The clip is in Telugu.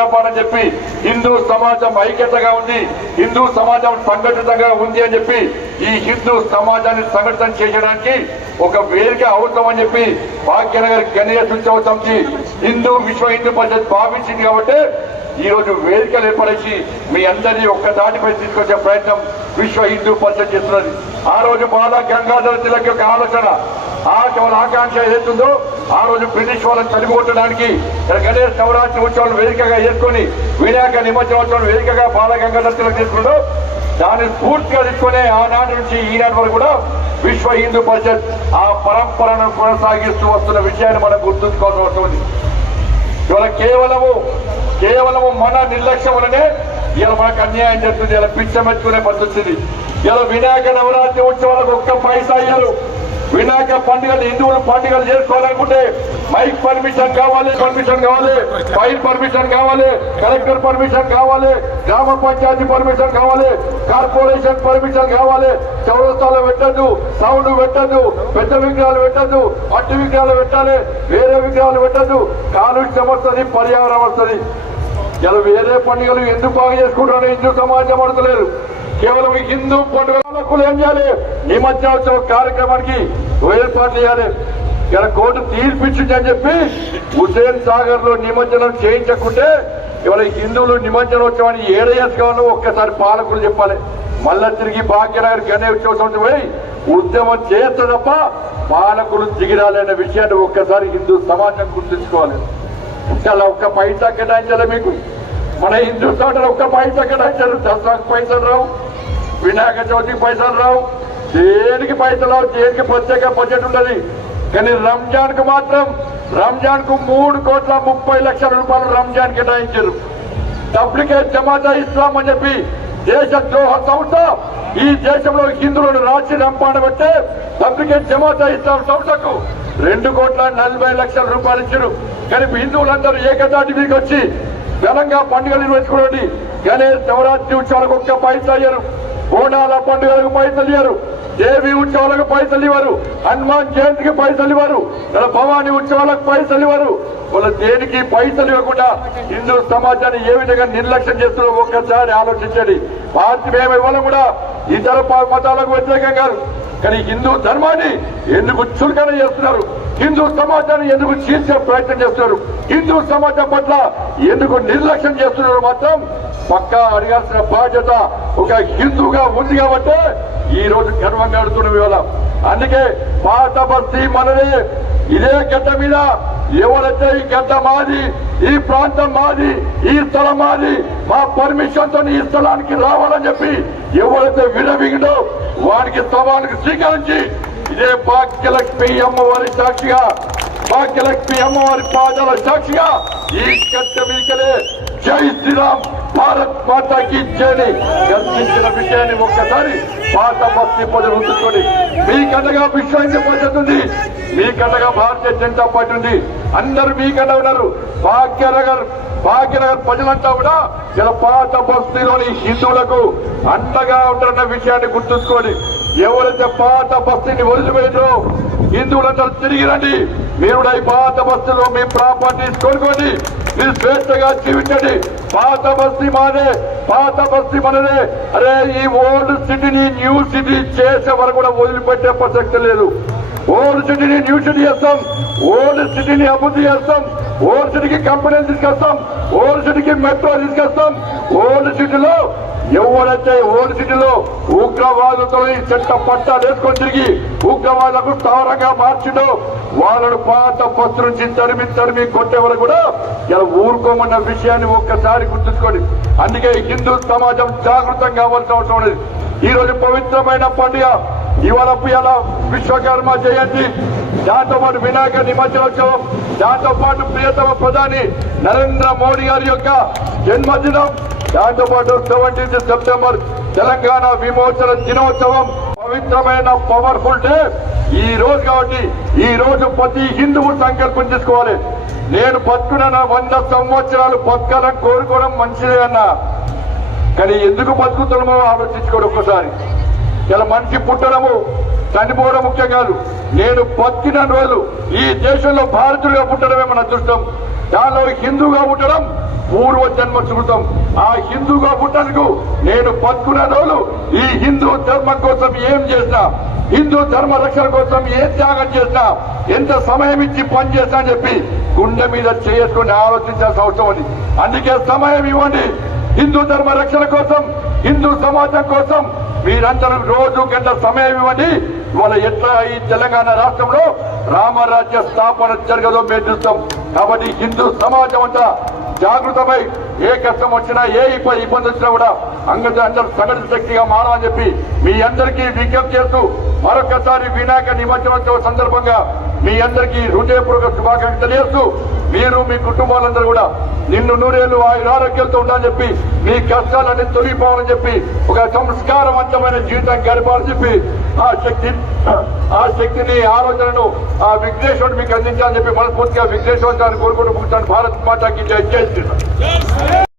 గుణపాఠం చెప్పి హిందూ సమాజం ఐక్యతగా ఉంది, హిందూ సమాజం సంఘటితంగా ఉంది అని చెప్పి ఈ హిందూ సమాజాన్ని సంఘటితం చేయడానికి ఒక వేదిక అవసరం అని చెప్పి భాగ్యనగర్ గణేష్ ఉత్సవ సమితి హిందూ విశ్వ హిందూ పరిషత్ భావించింది కాబట్టి ఈ రోజు వేదికలు ఏర్పడేసి మీ అందరినీ ఒక్క దాటిపై తీసుకొచ్చే ప్రయత్నం విశ్వ హిందూ పరిషత్ చేస్తున్నది. ఆ రోజు బాల గంగాధర తిలక్ యొక్క ఆలోచన వాళ్ళ ఆకాంక్ష ఏదైతుందో ఆ రోజు బ్రిటిష్ వాళ్ళని తరిమికొట్టడానికి గణేష్ నవరాత్రి ఉత్సవాలను వేదికగా చేసుకొని వినాయక నిమజ్జనోత్సవం వేదికగా బాల గంగాధర తిలక్ చేసుకుంటూ దాన్ని స్ఫూర్తిగా తీసుకునే ఆనాటి నుంచి ఈనాటి వరకు కూడా విశ్వ హిందూ పరిషత్ ఆ పరంపరను కొనసాగిస్తూ వస్తున్న విషయాన్ని మనం గుర్తుంచుకోవాల్సి వస్తుంది. ఇవాళ కేవలము మన నిర్లక్ష్యం వలనే ఇలా మనకు అన్యాయం జరుగుతుంది. ఇలా పిచ్చమెత్తుకునే పరిస్థితి. ఇలా వినాయక నవరాత్రి ఉత్సవాలకు ఒక్క పైసా అయ్యారు. వినాయక పండుగలు హిందువులు పండుగలు చేసుకోవాలనుకుంటే మైక్ పర్మిషన్ కావాలి, ఫైర్ పర్మిషన్ కావాలి, కలెక్టర్ పర్మిషన్ కావాలి, గ్రామ పంచాయతీ పర్మిషన్ కావాలి, కార్పొరేషన్ పర్మిషన్ కావాలి. చౌరస్తాలో పెట్టద్దు, సౌండ్ పెట్టద్దు, పెద్ద విగ్రహాలు పెట్టద్దు, మట్టి విగ్రహాలు పెట్టాలి, వేరే విగ్రహాలు పెట్టద్దు. కాలుష్యం వస్తుంది, పర్యావరణం వస్తుంది. ఇలా వేరే పండుగలు ఎందుకు బాగా చేసుకుంటారో హిందూ సమాజం అడగలేరు. కేవలం హిందూ పండుగలకు ఏం చేయాలి? నిమజ్జనోత్సవ కార్యక్రమానికి ఏర్పాటు చేయాలి. ఇలా కోర్టు తీర్పిచ్చిందని చెప్పి హుసేన్ సాగర్ లో నిమజ్జనం చేయించకుంటే ఇవాళ హిందువులు నిమజ్జనోత్సవాన్ని ఏడేసుకోవాలో ఒక్కసారి పాలకులు చెప్పాలి. మళ్ళా తిరిగి భాగ్యనగర్ గణేష్ ఉత్సవం పోయి ఉద్యమం చేస్తే తప్ప పాలకులు దిగిరాలనే విషయాన్ని ఒక్కసారి హిందూ సమాజం గుర్తుంచుకోవాలి. అలా ఒక్క పైసా కేటాయించాలి మీకు. మన హిందూ చోట ఒక్క పైసా కేటాయించారు. దసరాకు పైసలు రావు, వినాయక చవితికి పైసలు రావు, దేనికి పైసలు రావు, దేనికి ప్రత్యేక బడ్జెట్ ఉండదు. కానీ రంజాన్ కు మాత్రం రంజాన్ కు 3,30,00,000 రూపాయలు రంజాన్ కేటాయించారు. తబ్లిగేట్ జమాతా ఇస్లాం అని చెప్పి దేశ ద్రోహ సంస్థ ఈ దేశంలో హిందువులను రాసి రంపాన పెట్టే తబ్లిగేట్ జమాతా ఇస్లాం సంస్థకు 2,40,00,000 రూపాయలు ఇచ్చారు. కానీ హిందువులందరూ ఏకదాటి మీకు వచ్చి ఘనంగా పండుగలు నిర్వహించుకోండి. గణేష్ నవరాత్రి ఉత్సవాలకు ఒక్క పైసలు అయ్యారు, బోనాల పండుగలకు పైసలు ఇవ్వరు, దేవి ఉత్సవాలకు పైసలు ఇవ్వరు, హనుమాన్ జయంతికి పైసలు ఇవ్వరు, భవానీ ఉత్సవాలకు పైసలు ఇవ్వరు. వాళ్ళ దేనికి పైసలు ఇవ్వకుండా హిందూ సమాజాన్ని ఏ విధంగా నిర్లక్ష్యం చేస్తున్నారో ఒక్కసారి ఆలోచించండి. మేము ఇవ్వడం కూడా ఇతర మతాలకు వ్యతిరేకం కాదు. కానీ హిందూ ధర్మాన్ని ఎందుకు చులకన చేస్తున్నారు? హిందూ సమాజాన్ని ఎందుకు చీల్చే ప్రయత్నం చేస్తున్నారు? హిందూ సమాజం పట్ల ఎందుకు నిర్లక్ష్యం చేస్తున్నారు మాత్రం పక్కా అడగాల్సిన బాధ్యత ఒక హిందూగా ఉంది. కాబట్టి ఈ రోజు గర్వంగా అడుగుతున్నాం ఇవాళ. అందుకే పాత బస్తీ మనదే, ఇదే గడ్డ మీద ఎవరైతే ఈ గడ్డ మాది, ఈ ప్రాంతం మాది, ఈ స్థలం మాది, మా పర్మిషన్ తో ఈ స్థలానికి రావాలని చెప్పి ఎవరైతే విడవిండో వారికి సవాలుకు స్వీకరించి ఇదే భాగ్యలక్ష్మి అమ్మవారి సాక్షిగా, భాగ్యలక్ష్మి అమ్మవారి పాదాల సాక్షిగా ఈ గడ్డ మీదకలే జై శ్రీరామ్ భారత్ మాతాకి జైని గర్జించిన విషయాన్ని ఒక్కసారి పాత బస్తీ ప్రజలు ఉంచుకోండి. మీకన్నగా విశ్వ హిందూ పరిషత్ ఉంది, మీకన్నగా భారతీయ జనతా పార్టీ ఉంది. అందరూ మీకన్నా ఉన్నారు. భాగ్యనగర్ ప్రజలంతా కూడా ఇలా పాత బస్తీలోని హిందువులకు అండగా ఉంటారన్న విషయాన్ని గుర్తుంచుకోండి. ఎవరైతే పాత బస్తీని వదిలిపోయారో హిందువులందరూ తిరిగి రండి. మీరు ఈ పాత బస్తీలో మీ ప్రాపర్టీస్ కొనుక్కోండి, మీరు స్వేచ్ఛగా జీవించండి. పాత బస్తీ మాదే, పాత బస్తీ మనదే. అరే ఈ ఓల్డ్ సిటీని న్యూ సిటీ చేసే వరకు కూడా వదిలిపెట్టే ప్రసక్తి లేదు. ఓల్డ్ సిటీని న్యూ సిటీ చేస్తాం, ఓల్డ్ సిటీని అభివృద్ధి చేస్తాం, ఓల్డ్ సిటీకి కంపెనీలు తీసుకొస్తాం, ఓల్డ్ సిటీకి మెట్రో తీసుకొస్తాం. ఓల్డ్ సిటీలో ఎవరైతే ఓల్డ్ సిటీలో ఉగ్రవాదులతో చెట్ట పట్టాలు వేసుకొని తిరిగి ఉగ్రవాదులకు స్థావరంగా మార్చిండో వాళ్ళను పాత బస్తు నుంచి తరిమి కొట్టే వరకు కూడా ఇలా ఊరుకోమన్న విషయాన్ని ఒక్కసారి గుర్తుంచుకోండి. అందుకే హిందూ సమాజం జాగృతం కావాల్సిన అవసరం ఉన్నది. ఈ రోజు పవిత్రమైన పండుగ ఇవాళ విశ్వకర్మ జయంతి, దాంతో పాటు వినాయక నిమజ్జనోత్సవం, దాంతో పాటు ప్రియతమ ప్రధాని నరేంద్ర మోడీ గారి యొక్క జన్మదినం, దాంతో పాటు 17 సెప్టెంబర్ తెలంగాణ విమోచన దినోత్సవం. పవిత్రమైన పవర్ఫుల్ డే ఈ రోజు. కాబట్టి ఈ రోజు ప్రతి హిందువు సంకల్పం చేసుకోవాలి. నేను బతుకున్న 100 సంవత్సరాలు బతకాలని కోరుకోవడం మంచిదే అన్నా, కానీ ఎందుకు బతుకుతున్నామో ఆలోచించుకోవడం ఒక్కసారి. ఇలా మనిషి పుట్టడము చనిపోవడం ముఖ్యం కాదు. నేను బతికిన రోజులు ఈ దేశంలో భారతీయులుగా పుట్టడమే మన అదృష్టం. దానిలో హిందూగా ఉండడం పూర్వ జన్మ సుకృతం. ఆ హిందూగా పుట్టడానికి నేను బతుకున్న రోజులు ఈ హిందూ ధర్మం కోసం ఏం చేసినా, హిందూ ధర్మ రక్షణ కోసం ఏం త్యాగం చేసినా, ఎంత సమయం ఇచ్చి పని చేసినా అని చెప్పి గుండె మీద చేసుకుని ఆలోచించాల్సిన అవసరం ఉంది. అందుకే సమయం ఇవ్వండి. హిందూ ధర్మ రక్షణ కోసం, హిందూ సమాజం కోసం మీరందరూ రోజు గంట సమయం ఇవ్వండి. ఇవాళ ఎట్లా ఈ తెలంగాణ రాష్ట్రంలో రామరాజ్య స్థాపన జరగదో మేము చూస్తాం. కాబట్టి హిందూ సమాజం అంతా జాగృతమై ఏ కష్టం వచ్చినా, ఏ ఇబ్బంది వచ్చినా కూడా అందరూ సంఘటిత శక్తిగా మారాలని చెప్పి మీ అందరికీ విజ్ఞప్తి చేస్తూ మరొకసారి వినాయక నిమజ్జనోత్సవ సందర్భంగా మీ అందరికీ హృదయపూర్వక శుభాకాంక్షలు తెలియజేస్తూ మీరు మీ కుటుంబాలందరూ కూడా నిన్ను నూరేళ్లు ఆరోగ్యాలతో ఉండాలని చెప్పి, మీ కష్టాలన్నీ తొలగిపోవాలని చెప్పి, ఒక సంస్కారవంతమైన జీవితం గడపాలని చెప్పి ఆ శక్తిని ఆలోచనను ఆ విఘ్నేశ్వరుడు మీకు అందించాలని చెప్పి మనస్ఫూర్తిగా విఘ్నేశ్వరుని కోరుకుంటూ భారత్ మాతాకి జై.